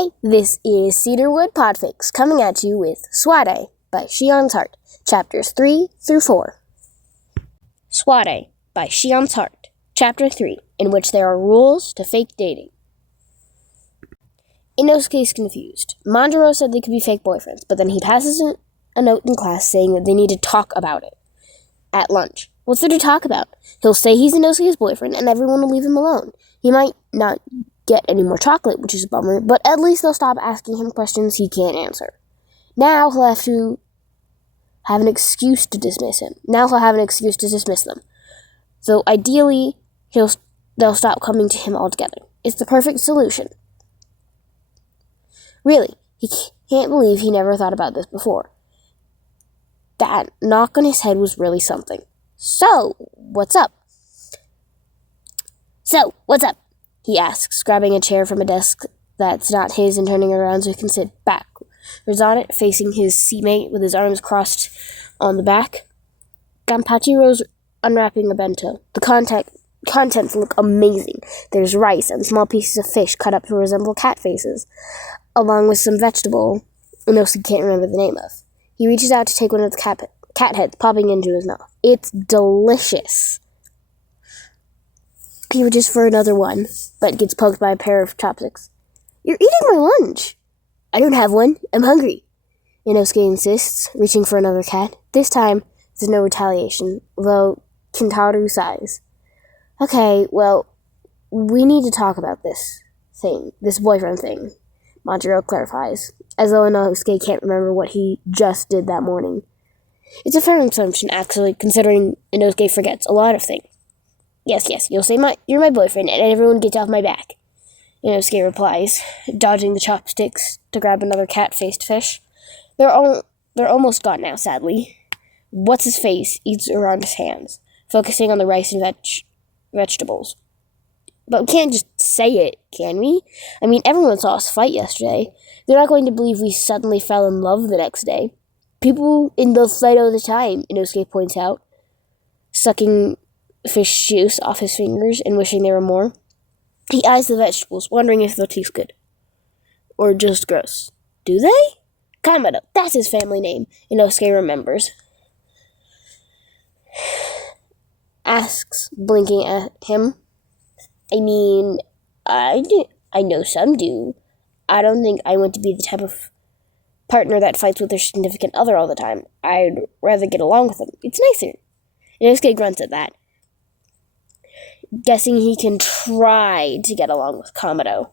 Hey, this is Cedarwood Podfix coming at you with Suadade by Shion's Heart, chapters 3 through 4. Suadade by Shion's Heart, chapter 3, in which there are rules to fake dating. Inosuke is confused. Manjiro said they could be fake boyfriends, but then he passes a note in class saying that they need to talk about it at lunch. What's there to talk about? He'll say he's Inosuke's boyfriend and everyone will leave him alone. He might not get any more chocolate, which is a bummer, but at least they'll stop asking him questions he can't answer. Now he'll have to have an excuse to dismiss him. them. So ideally, they'll stop coming to him altogether. It's the perfect solution. Really, he can't believe he never thought about this before. That knock on his head was really something. So, what's up? He asks, grabbing a chair from a desk that's not his and turning around so he can sit backwards on it, facing his seatmate with his arms crossed on the back. Ganpachiro's unwrapping a bento. The contents look amazing. There's rice and small pieces of fish cut up to resemble cat faces, along with some vegetable Inosuke can't remember the name of. He reaches out to take one of the cat heads, popping into his mouth. It's delicious. He reaches for another one, but gets poked by a pair of chopsticks. You're eating my lunch! I don't have one. I'm hungry, Inosuke insists, reaching for another cat. This time, there's no retaliation, though Kintaro sighs. Okay, well, we need to talk about this boyfriend thing, Manjiro clarifies, as though Inosuke can't remember what he just did that morning. It's a fair assumption, actually, considering Inosuke forgets a lot of things. Yes, you'll say you're my boyfriend, and everyone gets off my back, Inosuke replies, dodging the chopsticks to grab another cat-faced fish. They're almost gone now, sadly. What's-his-face eats around his hands, focusing on the rice and vegetables. But we can't just say it, can we? I mean, everyone saw us fight yesterday. They're not going to believe we suddenly fell in love the next day. People in love fight all the time, Inosuke points out, sucking fish juice off his fingers and wishing there were more. He eyes the vegetables, wondering if they'll taste good. Or just gross. Do they? Kamado, that's his family name, Inosuke remembers. Asks, blinking at him. I mean, I know some do. I don't think I want to be the type of partner that fights with their significant other all the time. I'd rather get along with them. It's nicer. Inosuke grunts at that, guessing he can try to get along with Kamado.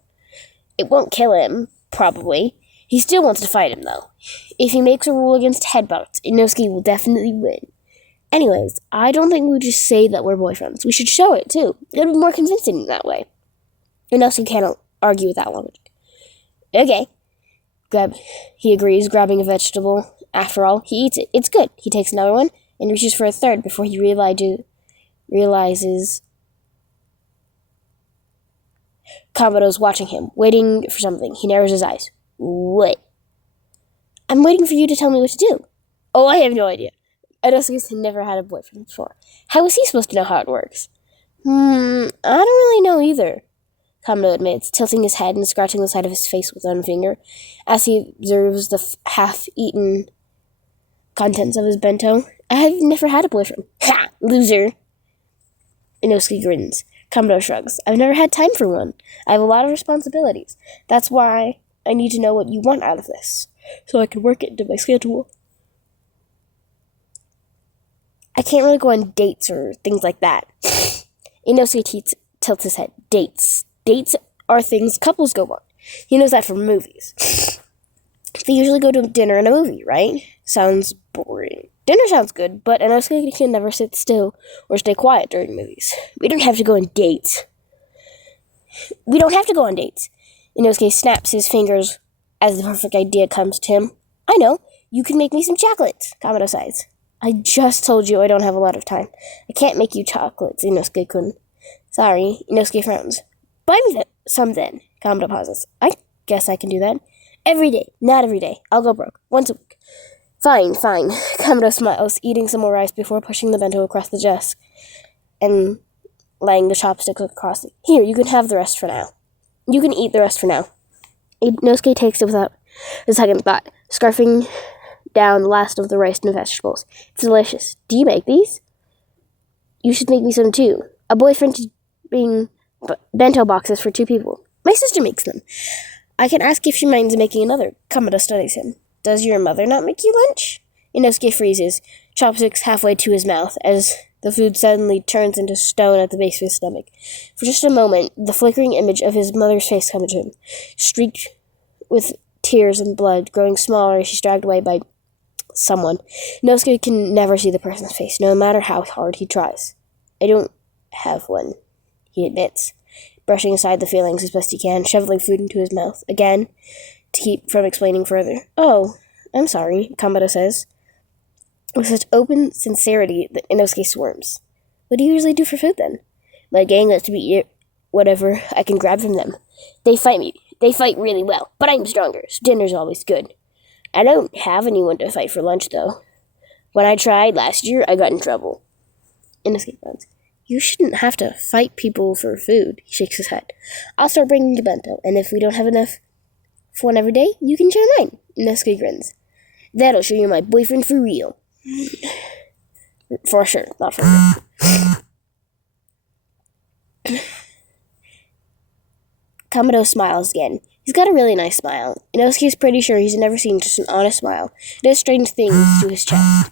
It won't kill him, probably. He still wants to fight him, though. If he makes a rule against headbutts, Inosuke will definitely win. Anyways, I don't think we just say that we're boyfriends. We should show it, too. It'll be more convincing that way. Inosuke can't argue with that logic. Okay. He agrees, grabbing a vegetable. After all, he eats it. It's good. He takes another one and reaches for a third before he realizes Kamado's watching him, waiting for something. He narrows his eyes. What? I'm waiting for you to tell me what to do. Oh, I have no idea. Inosuke's never had a boyfriend before. How is he supposed to know how it works? I don't really know either, Kamado admits, tilting his head and scratching the side of his face with one finger as he observes the half-eaten contents of his bento. I've never had a boyfriend. Ha! Loser! Inosuke grins. Kamado shrugs. I've never had time for one. I have a lot of responsibilities. That's why I need to know what you want out of this, so I can work it into my schedule. I can't really go on dates or things like that. Inosuke tilts his head. Dates. Dates are things couples go on. He knows that from movies. They usually go to dinner and a movie, right? Sounds boring. Dinner sounds good, but Inosuke can never sit still or stay quiet during movies. We don't have to go on dates. Inosuke snaps his fingers as the perfect idea comes to him. I know. You can make me some chocolates, Kamado sighs. I just told you I don't have a lot of time. I can't make you chocolates, Inosuke-kun. Sorry, Inosuke frowns. Buy me some then, Kamado pauses. I guess I can do that. Every day. Not every day. I'll go broke. Once a week. Fine. Kamado smiles, eating some more rice before pushing the bento across the desk and laying the chopsticks across it. Here, you can have the rest for now. You can eat the rest for now. Inosuke takes it without a second thought, scarfing down the last of the rice and vegetables. It's delicious. Do you make these? You should make me some too. A boyfriend being bento boxes for 2 people. My sister makes them. I can ask if she minds making another. Kamado studies him. Does your mother not make you lunch? Inosuke freezes, chopsticks halfway to his mouth, as the food suddenly turns into stone at the base of his stomach. For just a moment, the flickering image of his mother's face comes to him, streaked with tears and blood, growing smaller as she's dragged away by someone. Inosuke can never see the person's face, no matter how hard he tries. I don't have one, he admits, brushing aside the feelings as best he can, shoveling food into his mouth, again, to keep from explaining further. Oh, I'm sorry, Kamado says, with such open sincerity that Inosuke squirms. What do you usually do for food, then? My gang lets me eat whatever I can grab from them. They fight me. They fight really well, but I'm stronger, so dinner's always good. I don't have anyone to fight for lunch, though. When I tried last year, I got in trouble. Inosuke frowns. You shouldn't have to fight people for food, he shakes his head. I'll start bringing you bento, and if we don't have enough for one every day, you can share mine. Inosuke grins. That'll show you my boyfriend for real. For sure, not for real. Kamado smiles again. He's got a really nice smile. Inosuke's pretty sure he's never seen just an honest smile. It does strange things to his chest.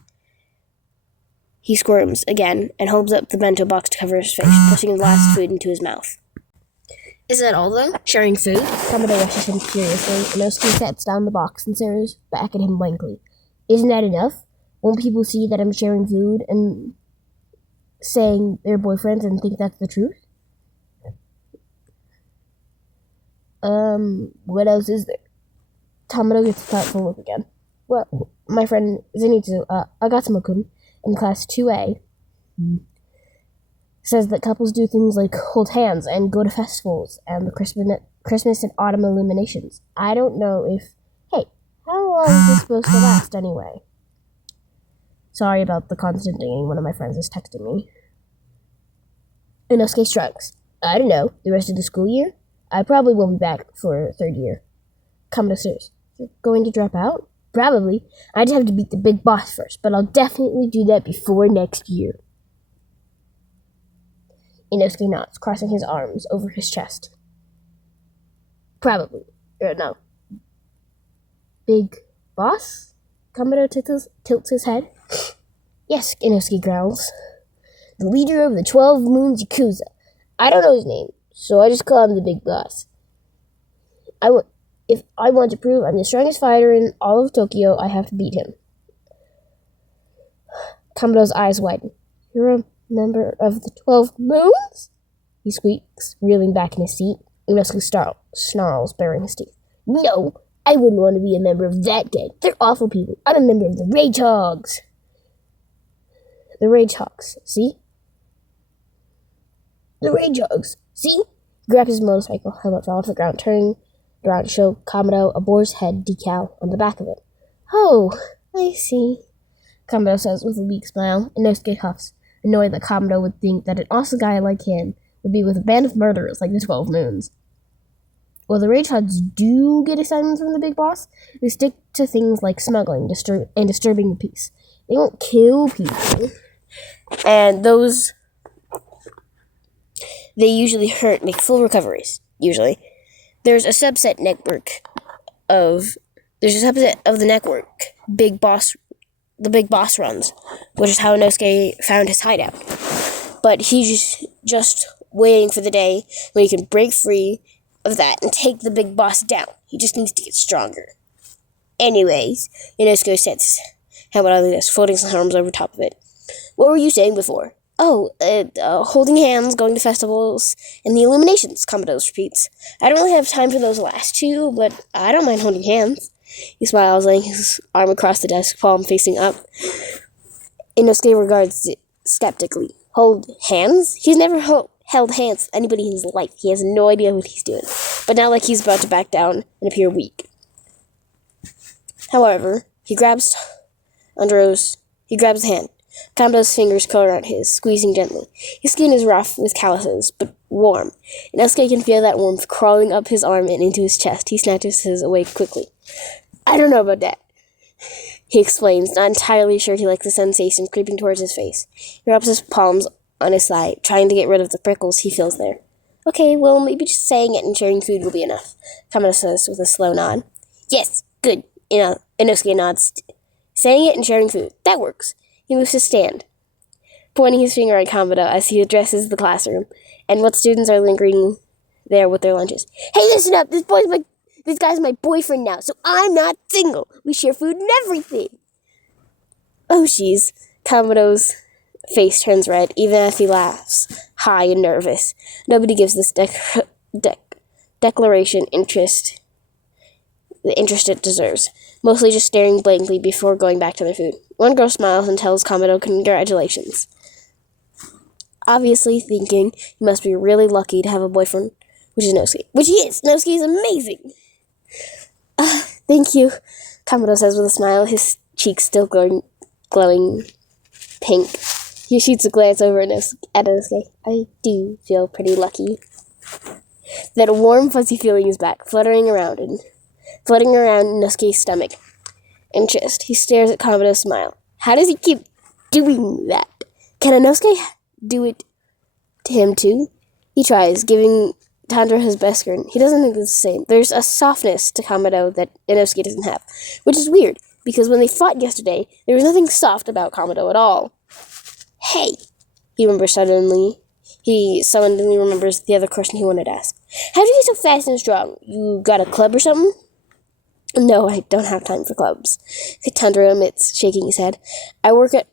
He squirms again and holds up the bento box to cover his face, pushing his last food into his mouth. Is that all, though? Sharing food? Kamado rushes him curiously. Inosuke sets down the box and stares back at him blankly. Isn't that enough? Won't people see that I'm sharing food and saying they're boyfriends and think that's the truth? What else is there? Kamado gets a thoughtful look again. Well, my friend Zenitsu, Agatsuma-kun, in class 2A, says that couples do things like hold hands and go to festivals and the Christmas and autumn illuminations. I don't know if... Hey, how long is this supposed to last anyway? Sorry about the constant dinging. One of my friends is texting me. Inosuke shrugs. I don't know. The rest of the school year? I probably won't be back for 3rd year. Kamado stares. You're going to drop out? Probably. I'd have to beat the big boss first, but I'll definitely do that before next year. Inosuke nods, crossing his arms over his chest. Probably. No. Big boss? Kamado tilts his head. Yes, Inosuke growls. The leader of the 12 Moons Yakuza. I don't know his name, so I just call him the big boss. If I want to prove I'm the strongest fighter in all of Tokyo, I have to beat him. Kamado's eyes widen. You're a member of the 12 Moons? He squeaks, reeling back in his seat. Inosuke snarls, baring his teeth. No, I wouldn't want to be a member of that gang. They're awful people. I'm a member of the Rage Hogs. The Rage Hogs, see? The Rage Hogs, see? He grabs his motorcycle, helmet fell off the ground, turning around to show Kamado a boar's head decal on the back of it. Oh, I see, Kamado says with a weak smile, and Inosuke huffs, annoyed that Kamado would think that an awesome guy like him would be with a band of murderers like the 12 Moons. Well, the Rage Hogs do get assignments from the big boss. They stick to things like smuggling and disturbing the peace. They won't kill people. And those, they usually hurt, make full recoveries, usually. There's a subset of the network, the Big Boss runs, which is how Inosuke found his hideout. But he's just waiting for the day when he can break free of that and take the Big Boss down. He just needs to get stronger. Anyways, Inosuke sets helmet on the desk, folding his arms over top of it. What were you saying before? Oh, holding hands, going to festivals, and the illuminations, Kamado repeats. I don't really have time for those last 2, but I don't mind holding hands. He smiles, laying his arm across the desk, palm facing up. Inosuke regards it skeptically. Hold hands? He's never held hands with anybody in his life. He has no idea what he's doing. But not like he's about to back down and appear weak. However, he grabs his hand. Kamado's fingers curl around his, squeezing gently. His skin is rough with calluses, but warm. Inosuke can feel that warmth crawling up his arm and into his chest. He snatches his away quickly. I don't know about that, he explains, not entirely sure he likes the sensation creeping towards his face. He rubs his palms on his thigh, trying to get rid of the prickles he feels there. Okay, well, maybe just saying it and sharing food will be enough, Kamado says with a slow nod. Yes, good, Inosuke nods. Saying it and sharing food, that works. He moves to stand, pointing his finger at Kamado as he addresses the classroom, and what students are lingering there with their lunches. Hey, listen up, this guy's my boyfriend now, so I'm not single. We share food and everything. Oh, jeez. Kamado's face turns red, even as he laughs, high and nervous. Nobody gives this declaration the interest it deserves, mostly just staring blankly before going back to their food. One girl smiles and tells Kamado congratulations, obviously thinking he must be really lucky to have a boyfriend, which is Inosuke. Which he is! Inosuke is amazing! Thank you, Kamado says with a smile, his cheeks still glowing pink. He shoots a glance over at Inosuke. I do feel pretty lucky. That warm, fuzzy feeling is back, floating around Inosuke's stomach and chest. He stares at Kamado's smile. How does he keep doing that? Can Inosuke do it to him too? He tries, giving Tanjiro his best grin. He doesn't think it's the same. There's a softness to Kamado that Inosuke doesn't have, which is weird, because when they fought yesterday, there was nothing soft about Kamado at all. Hey! He suddenly remembers the other question he wanted to ask. How'd you get so fast and strong? You got a club or something? No, I don't have time for clubs, Tanjiro admits, shaking his head. I work at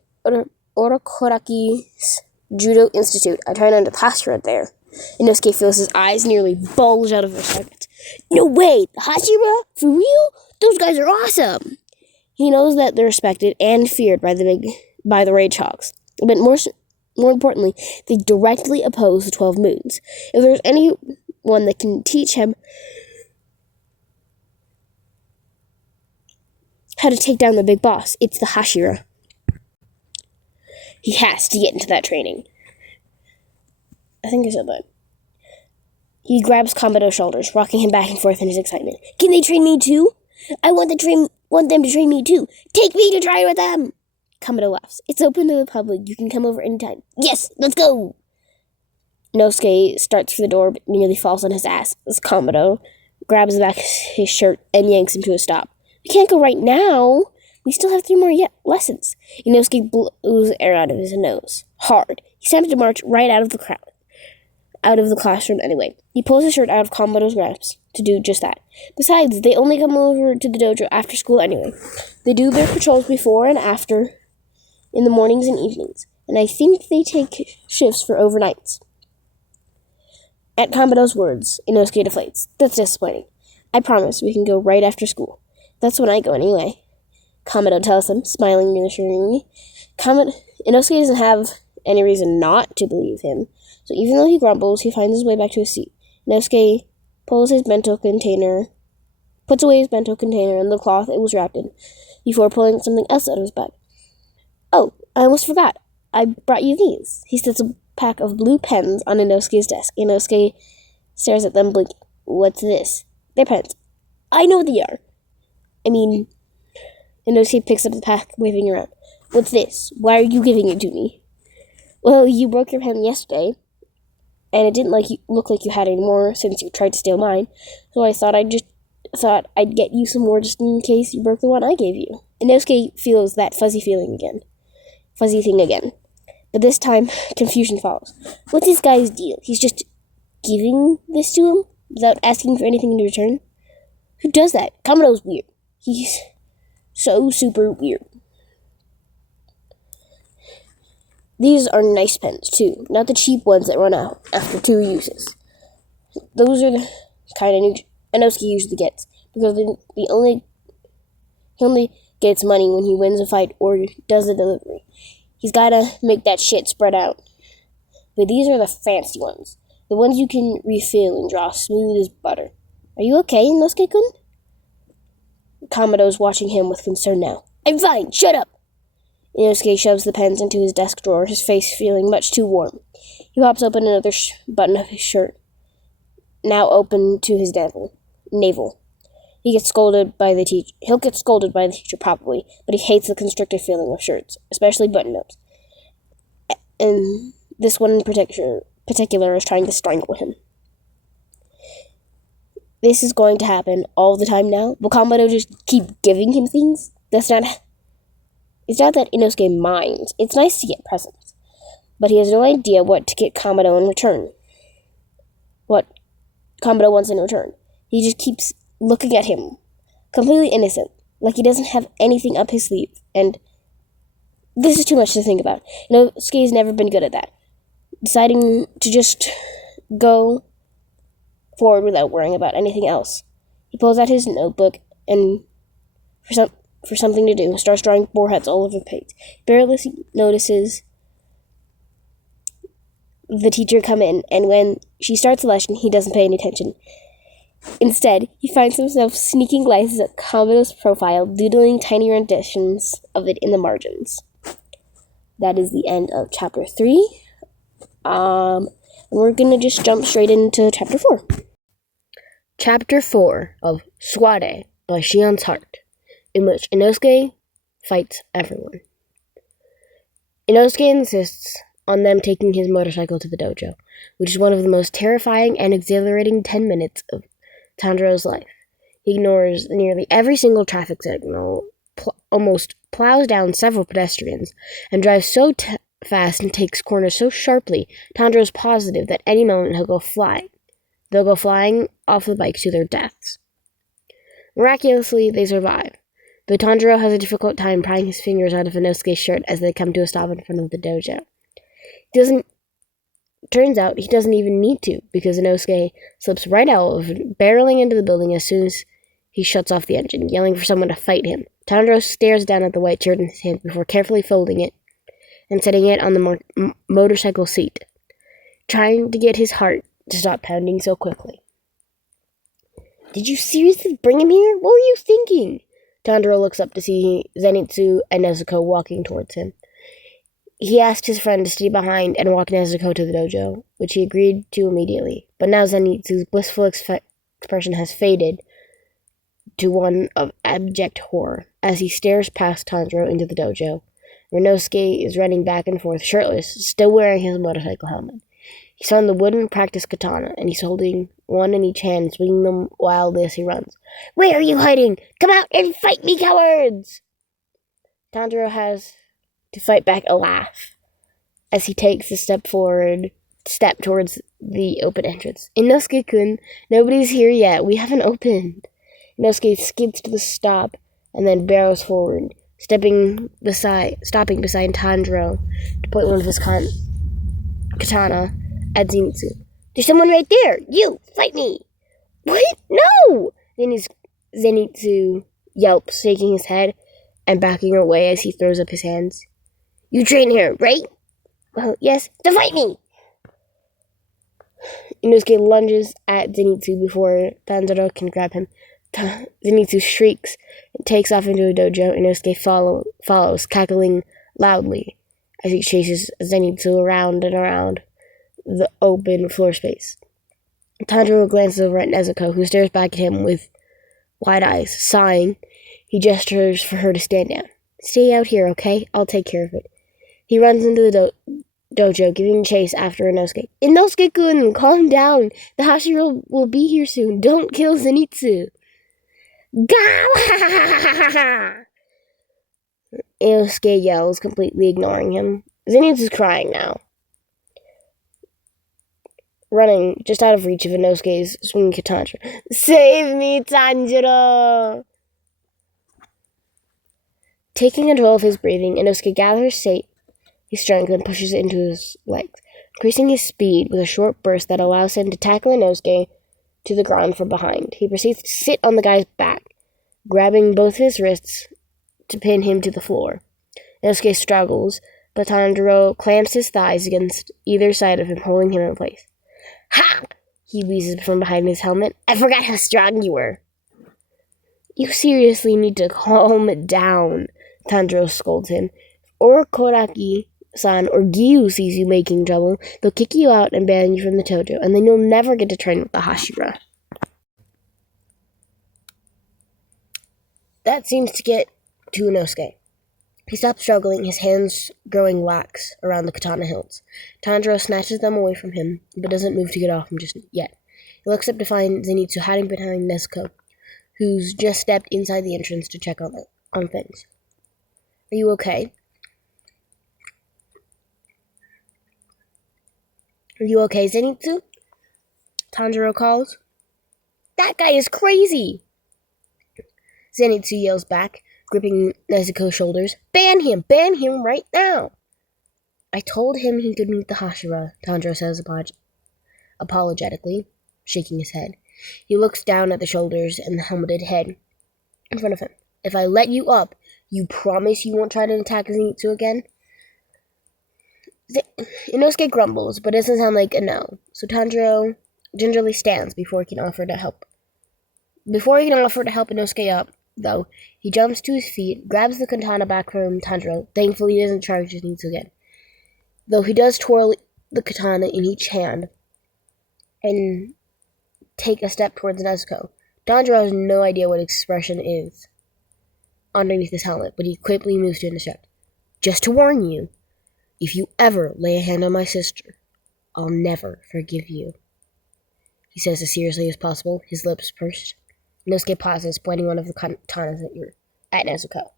Orokoraki's Judo Institute. I train under Hashira there. Inosuke feels his eyes nearly bulge out of their sockets. No way! Hashira? For real? Those guys are awesome! He knows that they're respected and feared by the Rage Hogs. But more importantly, they directly oppose the 12 Moons. If there's anyone that can teach him how to take down the big boss, it's the Hashira. He has to get into that training. I think I said that. He grabs Kamado's shoulders, rocking him back and forth in his excitement. Can they train me too? I want them to train me too. Take me to train with them! Kamado laughs. It's open to the public. You can come over anytime. Yes, let's go! Inosuke starts for the door, but nearly falls on his ass as Kamado grabs the back of his shirt and yanks him to a stop. We can't go right now. We still have 3 more lessons. Inosuke blows air out of his nose. Hard. He snaps to march right out of the classroom anyway. He pulls his shirt out of Kamado's grasp to do just that. Besides, they only come over to the dojo after school anyway. They do their patrols before and after, in the mornings and evenings, and I think they take shifts for overnights. At Kamado's words, Inosuke deflates. That's disappointing. I promise we can go right after school. That's when I go anyway, Kamado tells him, smiling reassuringly. Inosuke doesn't have any reason not to believe him, so even though he grumbles, he finds his way back to his seat. Inosuke puts away his bento container and the cloth it was wrapped in, before pulling something else out of his bag. Oh, I almost forgot. I brought you these. He sets a pack of blue pens on Inosuke's desk. Inosuke stares at them, blinking. What's this? They're pens. I know what they are. Inosuke picks up the pack, waving around. What's this? Why are you giving it to me? Well, you broke your pen yesterday, and it didn't look like you had any more since you tried to steal mine, so I thought I'd get you some more just in case you broke the one I gave you. Inosuke feels that fuzzy thing again. But this time, confusion follows. What's this guy's deal? He's just giving this to him without asking for anything in return? Who does that? Kamado's weird. He's so super weird. These are nice pens, too. Not the cheap ones that run out after 2 uses. Those are the kind of Inosuke usually gets, because he only gets money when he wins a fight or does a delivery. He's gotta make that shit spread out. But these are the fancy ones. The ones you can refill and draw smooth as butter. Are you okay, Inosuke-kun? Kamado's watching him with concern now. I'm fine, shut up! Inosuke shoves the pens into his desk drawer, his face feeling much too warm. He pops open another button of his shirt, now open to his navel. He'll get scolded by the teacher probably, but he hates the constricted feeling of shirts, especially button-ups. And this one in particular is trying to strangle him. This is going to happen all the time now. Will Kamado just keep giving him things? It's not that Inosuke minds. It's nice to get presents. But he has no idea what to get Kamado in return. What Kamado wants in return. He just keeps looking at him, completely innocent, like he doesn't have anything up his sleeve. And this is too much to think about. Inosuke's never been good at that. Deciding to just go forward without worrying about anything else. He pulls out his notebook and, for something to do, starts drawing foreheads all over the page. Barely notices the teacher come in, and when she starts the lesson, he doesn't pay any attention. Instead, he finds himself sneaking glances at Kamado's profile, doodling tiny renditions of it in the margins. That is the end of chapter 3. We're gonna just jump straight into chapter 4. Chapter 4 of Suadade by Shion's Heart, in which Inosuke fights everyone. Inosuke insists on them taking his motorcycle to the dojo, which is one of the most terrifying and exhilarating 10 minutes of Tanjiro's life. He ignores nearly every single traffic signal, almost plows down several pedestrians, and drives so fast and takes corners so sharply, Tanjiro's positive that any moment he'll go flying. They'll go flying off the bike to their deaths. Miraculously, they survive, though Tanjiro has a difficult time prying his fingers out of Inosuke's shirt as they come to a stop in front of the dojo. Turns out he doesn't even need to, because Inosuke slips right out of it, barreling into the building as soon as he shuts off the engine, yelling for someone to fight him. Tanjiro stares down at the white shirt in his hand before carefully folding it and setting it on the motorcycle seat, trying to get his heart to stop pounding so quickly. Did you seriously bring him here? What were you thinking? Tanjiro looks up to see Zenitsu and Nezuko walking towards him. He asked his friend to stay behind and walk Nezuko to the dojo, which he agreed to immediately. But now Zenitsu's blissful expression has faded to one of abject horror as he stares past Tanjiro into the dojo, where Inosuke is running back and forth shirtless, still wearing his motorcycle helmet. He's on the wooden practice katana, and he's holding one in each hand, swinging them wildly as he runs. Where are you hiding? Come out and fight me, cowards! Tanjiro has to fight back a laugh as he takes a step towards the open entrance. Inosuke-kun, nobody's here yet. We haven't opened. Inosuke skids to the stop and then barrels forward, stopping beside Tanjiro to point one of his katana at Zenitsu. There's someone right there! You! Fight me! What? No! Then Zenitsu yelps, shaking his head and backing away as he throws up his hands. You train here, right? Well, yes. To fight me! Inosuke lunges at Zenitsu before Tanjiro can grab him. Zenitsu shrieks and takes off into a dojo. Inosuke follows, cackling loudly as he chases Zenitsu around and around the open floor space. Tanjiro glances over at Nezuko, who stares back at him with wide eyes. Sighing, he gestures for her to stand down. Stay out here, okay? I'll take care of it. He runs into the dojo, giving chase after Inosuke. Inosuke-kun, calm down. The Hashira will be here soon. Don't kill Zenitsu. Gawa! Inosuke yells, completely ignoring him. Zenitsu's crying now, running just out of reach of Inosuke's swinging katana. Save me, Tanjiro! Taking control of his breathing, Inosuke gathers his strength and pushes it into his legs, increasing his speed with a short burst that allows him to tackle Inosuke to the ground from behind. He proceeds to sit on the guy's back, grabbing both his wrists to pin him to the floor. Inosuke struggles, but Tanjiro clamps his thighs against either side of him, holding him in place. Ha! He wheezes from behind his helmet. I forgot how strong you were. You seriously need to calm down, Tanjiro scolds him, or Koraki-san or Gyu sees you making trouble, they'll kick you out and ban you from the dojo, and then you'll never get to train with the Hashira. That seems to get to Inosuke. He stops struggling, his hands growing lax around the katana hilts. Tanjiro snatches them away from him, but doesn't move to get off him just yet. He looks up to find Zenitsu hiding behind Nezuko, who's just stepped inside the entrance to check on things. Are you okay? Are you okay, Zenitsu? Tanjiro calls. That guy is crazy! Zenitsu yells back, gripping Nezuko's shoulders. Ban him! Ban him right now! I told him he could meet the Hashira, Tanjiro says apologetically, shaking his head. He looks down at the shoulders and the helmeted head in front of him. If I let you up, you promise you won't try to attack Zenitsu again? Inosuke grumbles, but doesn't sound like a no, so Tanjiro gingerly stands before he can offer to help. Before he can offer to help Inosuke up, though, he jumps to his feet, grabs the katana back from Tanjiro. Thankfully, he doesn't charge Zenitsu again, though he does twirl the katana in each hand and take a step towards Nezuko. Tanjiro has no idea what expression is underneath his helmet, but he quickly moves to intercept. Just to warn you, if you ever lay a hand on my sister, I'll never forgive you. He says as seriously as possible, his lips pursed. Inosuke pauses, pointing one of the katanas at Nezuko.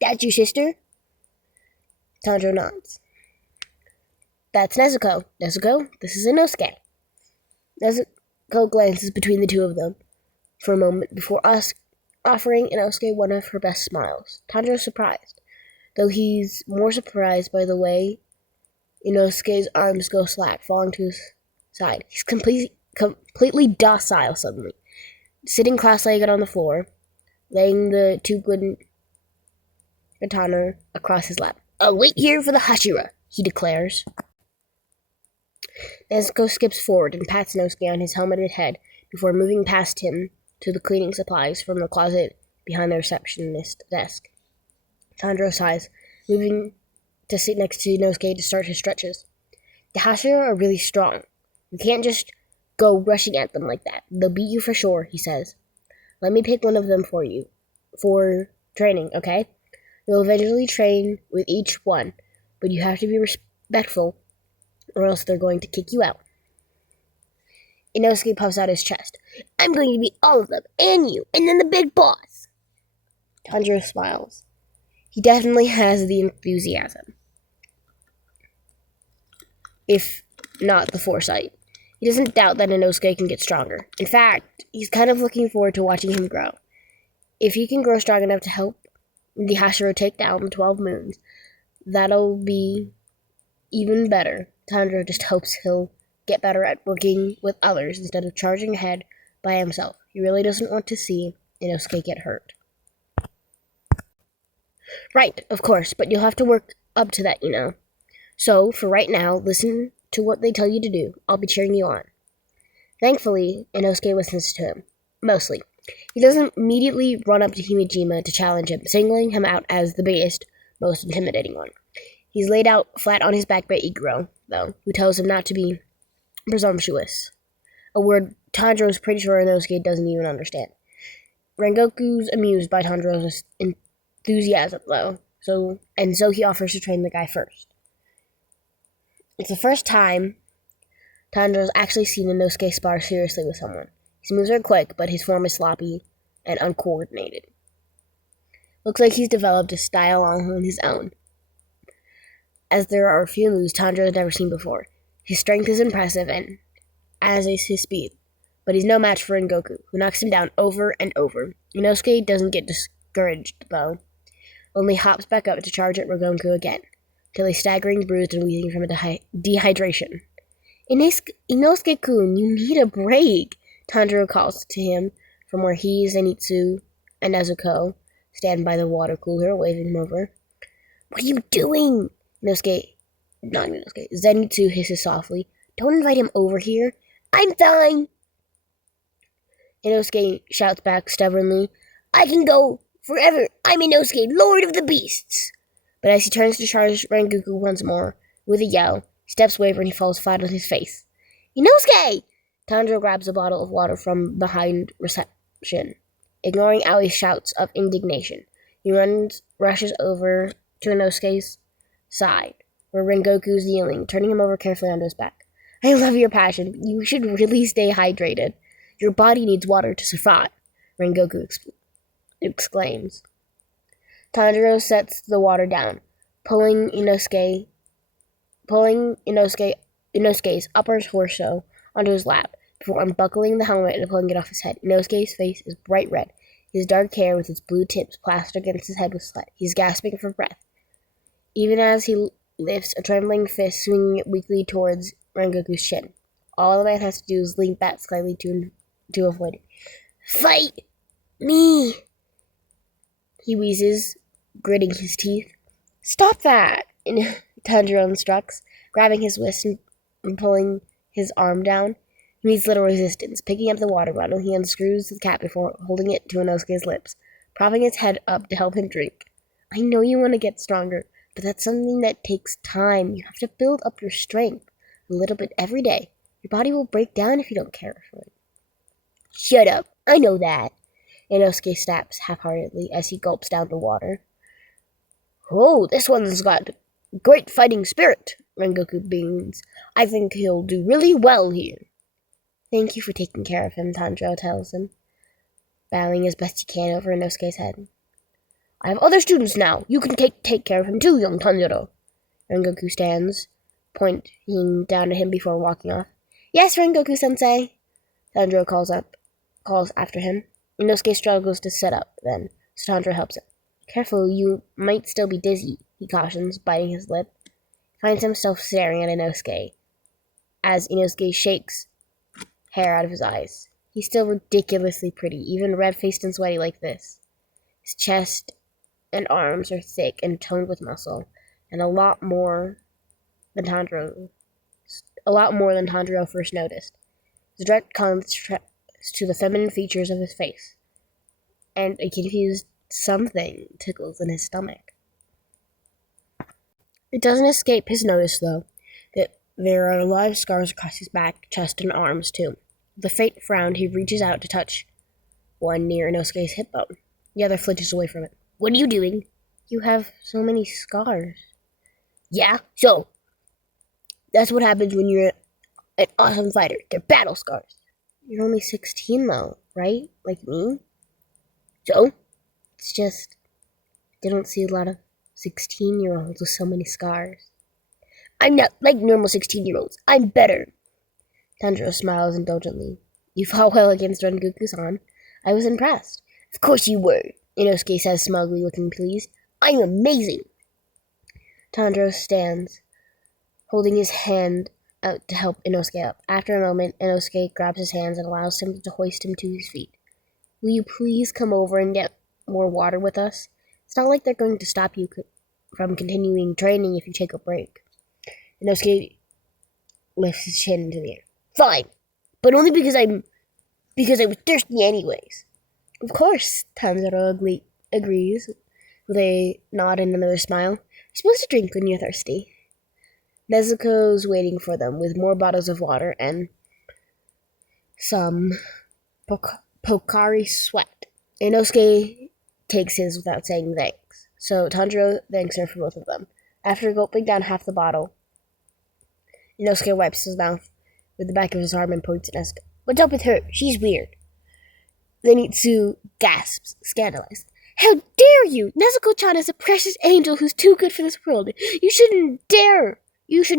That's your sister? Tanjiro nods. That's Nezuko. Nezuko, this is Inosuke. Nezuko glances between the two of them for a moment before offering Inosuke one of her best smiles. Tanjiro's surprised, though he's more surprised by the way Inosuke's arms go slack, falling to his side. He's completely docile suddenly, sitting cross-legged on the floor, laying the two-wooden katana across his lap. I'll wait here for the Hashira, he declares. Nezuko skips forward and pats Inosuke on his helmeted head before moving past him to the cleaning supplies from the closet behind the receptionist desk. Tanjiro sighs, moving to sit next to Inosuke to start his stretches. The Hashira are really strong. You can't just go rushing at them like that. They'll beat you for sure, he says. Let me pick one of them for you. For training, okay? You'll eventually train with each one, but you have to be respectful or else they're going to kick you out. Inosuke puffs out his chest. I'm going to beat all of them, and you, and then the big boss. Tanjiro smiles. He definitely has the enthusiasm, if not the foresight. He doesn't doubt that Inosuke can get stronger. In fact, he's kind of looking forward to watching him grow. If he can grow strong enough to help the Hashira take down the 12 moons, that'll be even better. Tanjiro just hopes he'll get better at working with others instead of charging ahead by himself. He really doesn't want to see Inosuke get hurt. Right, of course, but you'll have to work up to that, you know. So, for right now, listen to what they tell you to do. I'll be cheering you on. Thankfully, Inosuke listens to him. Mostly. He doesn't immediately run up to Himejima to challenge him, singling him out as the biggest, most intimidating one. He's laid out flat on his back by Iguro, though, who tells him not to be presumptuous. A word Tanjiro's pretty sure Inosuke doesn't even understand. Rengoku's amused by Tanjiro's enthusiasm, though, so he offers to train the guy first. It's the first time Tanjiro's actually seen Inosuke spar seriously with someone. His moves are quick, but his form is sloppy and uncoordinated. Looks like he's developed a style on his own, as there are a few moves Tanjiro has never seen before. His strength is impressive, and as is his speed, but he's no match for Rengoku, who knocks him down over and over. Inosuke doesn't get discouraged, though, only hops back up to charge at Rengoku again, till he's staggering, bruised, and wheezing from dehydration. Inosuke-kun, you need a break, Tanjiro calls to him from where he, Zenitsu, and Nezuko stand by the water cooler, waving him over. What are you doing? Zenitsu hisses softly. Don't invite him over here. I'm fine. Inosuke shouts back stubbornly. I can go forever. I'm Inosuke, Lord of the Beasts. But as he turns to charge Rengoku once more, with a yell, steps waver and he falls flat on his face. Inosuke! Tanjiro grabs a bottle of water from behind reception, ignoring Aoi's shouts of indignation. He rushes over to Inosuke's side, where Rengoku is kneeling, turning him over carefully onto his back. I love your passion, but you should really stay hydrated. Your body needs water to survive, Rengoku exclaims. Tanjiro sets the water down, pulling Inosuke's upper torso onto his lap before unbuckling the helmet and pulling it off his head. Inosuke's face is bright red. His dark hair with its blue tips plastered against his head with sweat. He's gasping for breath, even as he lifts a trembling fist, swinging it weakly towards Rengoku's chin. All the man has to do is lean back slightly to avoid it. Fight me! He wheezes, gritting his teeth. Stop that! Tanjiro instructs, grabbing his wrist and pulling his arm down. He meets little resistance. Picking up the water bottle, he unscrews the cap before holding it to Inosuke's lips, propping his head up to help him drink. I know you want to get stronger, but that's something that takes time. You have to build up your strength a little bit every day. Your body will break down if you don't care for it. Shut up. I know that. Inosuke snaps half-heartedly as he gulps down the water. Oh, this one's got great fighting spirit, Rengoku beams. I think he'll do really well here. Thank you for taking care of him, Tanjiro tells him, bowing as best he can over Inosuke's head. I have other students now. You can take care of him too, young Tanjiro. Rengoku stands, pointing down at him before walking off. Yes, Rengoku-sensei, Tanjiro calls after him. Inosuke struggles to sit up then, so Tanjiro helps him. Careful, you might still be dizzy, he cautions, biting his lip. He finds himself staring at Inosuke, as Inosuke shakes hair out of his eyes. He's still ridiculously pretty, even red-faced and sweaty like this. His chest and arms are thick and toned with muscle, and a lot more than Tanjiro first noticed. The direct contrast to the feminine features of his face, and a confused something tickles in his stomach. It doesn't escape his notice, though, that there are a lot of scars across his back, chest, and arms, too. With a faint frown, he reaches out to touch one near Inosuke's hip bone. The other flinches away from it. What are you doing? You have so many scars. Yeah, so that's what happens when you're an awesome fighter. They're battle scars. You're only 16, though, right? Like me? So, it's just, they don't see a lot of 16-year-olds with so many scars. I'm not like normal 16-year-olds. I'm better. Tanjiro smiles indulgently. You fought well against Rengoku-san. I was impressed. Of course you were, Inosuke says smugly, looking pleased. I'm amazing. Tanjiro stands, holding his hand out to help Inosuke up. After a moment, Inosuke grabs his hands and allows him to hoist him to his feet. Will you please come over and get more water with us? It's not like they're going to stop you from continuing training if you take a break. Inosuke lifts his chin into the air. Fine, but only because I was thirsty anyways. Of course, Tanjiro agrees, with a nod and another smile. You're supposed to drink when you're thirsty. Nezuko's waiting for them with more bottles of water and some Pocari Sweat. Inosuke takes his without saying thanks, so Tanjiro thanks her for both of them. After gulping down half the bottle, Inosuke wipes his mouth with the back of his arm and points at Nezuko. What's up with her? She's weird. Zenitsu gasps, scandalized. How dare you! Nezuko-chan is a precious angel who's too good for this world. You shouldn't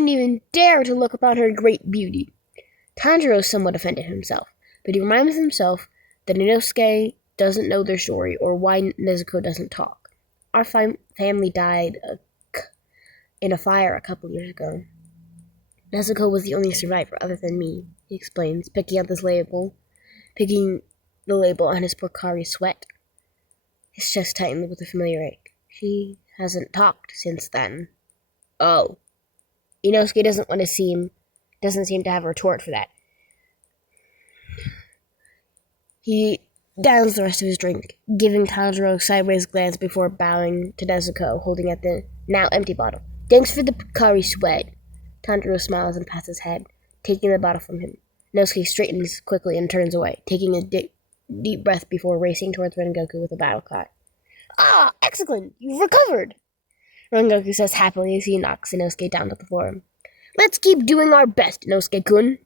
even dare to look upon her great beauty. Tanjiro somewhat offended himself, but he reminds himself that Inosuke doesn't know their story or why Nezuko doesn't talk. Our family died in a fire a couple years ago. Nezuko was the only survivor other than me, he explains, picking the label on his Pocari Sweat. His chest tightened with a familiar ache. She hasn't talked since then. Oh. Inosuke doesn't seem to have a retort for that. He downs the rest of his drink, giving Tanjiro a sideways glance before bowing to Nezuko, holding at the Now empty bottle. Thanks for the Picari sweat. Tanjiro smiles and pats his head, taking the bottle from him. Inosuke straightens quickly and turns away, taking a deep breath before racing towards Rengoku with a battle cry. Ah, excellent! You've recovered! Rengoku says happily as he knocks Inosuke down to the floor. Let's keep doing our best, Inosuke-kun.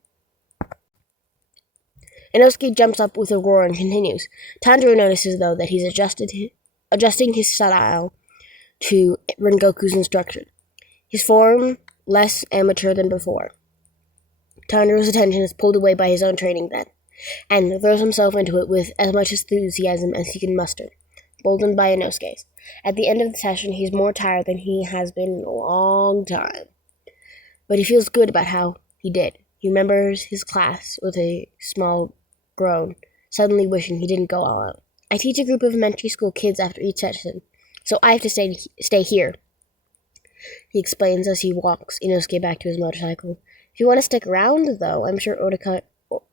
Inosuke jumps up with a roar and continues. Tanjiro notices, though, that he's adjusting his style to Rengoku's instruction. His form less amateur than before. Tanjiro's attention is pulled away by his own training then, and throws himself into it with as much enthusiasm as he can muster, boldened by Inosuke's. At the end of the session, he's more tired than he has been in a long time. But he feels good about how he did. He remembers his class with a small groan, suddenly wishing he didn't go all out. I teach a group of elementary school kids after each session, so I have to stay here, he explains as he walks Inosuke back to his motorcycle. If you want to stick around, though, I'm sure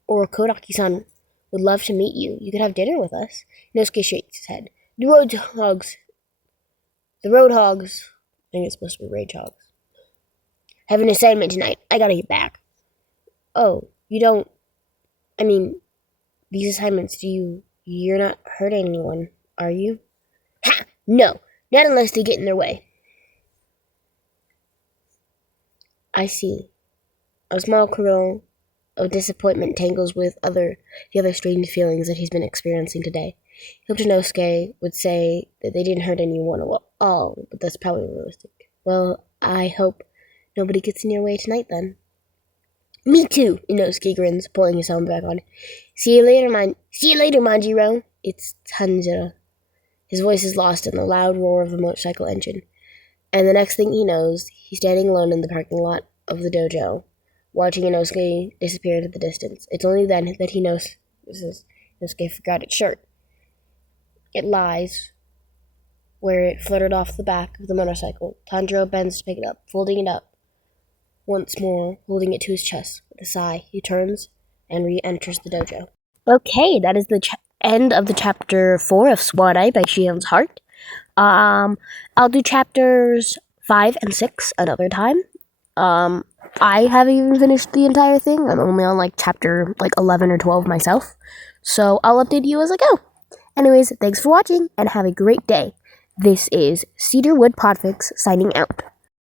Kodaki-san would love to meet you. You could have dinner with us. Inosuke shakes his head. The Roadhogs, I think it's supposed to be Rage Hogs, have an assignment tonight. I gotta get back. Oh, you don't, these assignments, you're not hurting anyone, are you? Ha! No, not unless they get in their way. I see. A small kernel of disappointment tangles with the other strange feelings that he's been experiencing today. He hoped Inosuke would say that they didn't hurt anyone at all, but that's probably realistic. Well, I hope nobody gets in your way tonight, then. Me too, Inosuke grins, pulling his helmet back on. See you later, Manjiro. It's Tanjiro. His voice is lost in the loud roar of the motorcycle engine. And the next thing he knows, he's standing alone in the parking lot of the dojo, watching Inosuke disappear into the distance. It's only then that he knows Inosuke forgot its shirt. It lies where it fluttered off the back of the motorcycle. Tanjiro bends to pick it up, folding it up once more, holding it to his chest. With a sigh, he turns and re-enters the dojo. Okay, that is the end of the chapter 4 of Suadade by Shion's Heart. I'll do chapters 5 and 6 another time. I haven't even finished the entire thing. I'm only on chapter 11 or 12 myself. So I'll update you as I go. Anyways, thanks for watching and have a great day. This is Cedarwood Podfix signing out.